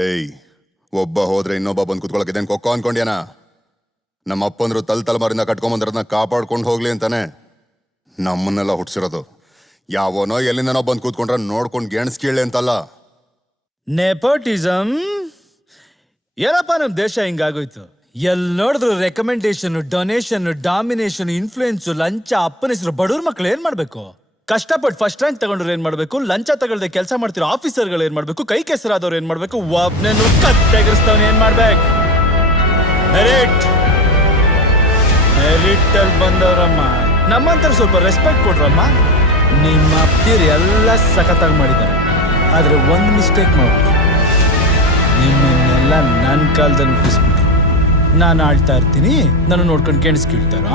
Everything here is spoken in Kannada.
ಏಯ್, ಒಬ್ಬ ಹೋದ್ರೆ ಇನ್ನೊಬ್ಬ ಬಂದು ಕುತ್ಕೊಳಕಿದ್ದೇನು ಕೊಕ್ಕೋ ಅನ್ಕೊಂಡ್ಯಾನ? ನಮ್ಮ ಅಪ್ಪಂದ್ರು ತಲೆಮಾರಿಂದ ಕಟ್ಕೊಂಬಂದ್ರದನ್ನ ಕಾಪಾಡ್ಕೊಂಡು ಹೋಗ್ಲಿ ಅಂತಾನೆ ನಮ್ಮನ್ನೆಲ್ಲ ಹುಟ್ಸಿರೋದು. ಯಾವನೋ ಎಲ್ಲಿಂದನೋ ಬಂದು ಕೂತ್ಕೊಂಡ್ರೆ ನೋಡ್ಕೊಂಡು ಗೆಣಸ್ಕೀಳಿ ಅಂತಲ್ಲ. ನೆಪೋಟಿಸಮ್ ಏನಪ್ಪ ನಮ್ ದೇಶ ಹಿಂಗಾಗೋಯ್ತು. ಎಲ್ ನೋಡಿದ್ರು ರೆಕಮೆಂಡೇಶನ್, ಡೊನೇಷನ್, ಡಾಮಿನೇಷನ್, ಇನ್ಫ್ಲೂಯೆನ್ಸ್, ಲಂಚ. ಅಪ್ಪನ ಹೆಸರು ಬಡವ್ರ ಮಕ್ಳು ಏನ್ ಮಾಡ್ಬೇಕು? ಕಷ್ಟಪಟ್ಟು ಫಸ್ಟ್ ರ್ಯಾಂಕ್ ತಗೊಂಡ್ರು ಏನ್ ಮಾಡ್ಬೇಕು? ಲಂಚ ತಗೊಳ್ದೆ ಕೆಲಸ ಮಾಡ್ತಿರೋ ಆಫೀಸರ್ಗಳು ಏನ್ ಮಾಡ್ಬೇಕು? ಕೈ ಕೆಸರಾದವ್ರು ಏನ್ ಮಾಡ್ಬೇಕು? ಒಬ್ನೇನು ಕತ್ತೆಗರಿಸ್ತವ್ನ ಏನ್ ಮಾಡ್ಬೇಕು? ಮೆರಿಟ್ ಅಲ್ಲಿ ಬಂದವ್ರಮ್ಮ ನಮ್ಮಂತರ ಸ್ವಲ್ಪ ರೆಸ್ಪೆಕ್ಟ್ ಕೊಡ್ರಮ್ಮ. ನಿಮ್ಮ ಅಪ್ತಿರು ಎಲ್ಲ ಸಖತ್ತಾಗಿ ಮಾಡಿದ್ದಾರೆ, ಆದ್ರೆ ಒಂದ್ ಮಿಸ್ಟೇಕ್ ಮಾಡ್ಬಿಟ್ಟು ನಿಮ್ಮನ್ನೆಲ್ಲ ನನ್ನ ಕಾಲದಲ್ಲಿ ಹುಟ್ಟಿಸ್ಬಿಟ್ರು. ನಾನು ಆಳ್ತಾ ಇರ್ತೀನಿ, ನಾನು ನೋಡ್ಕೊಂಡು ಕೆಣಿಸ್ಕಿಳ್ತಾರ.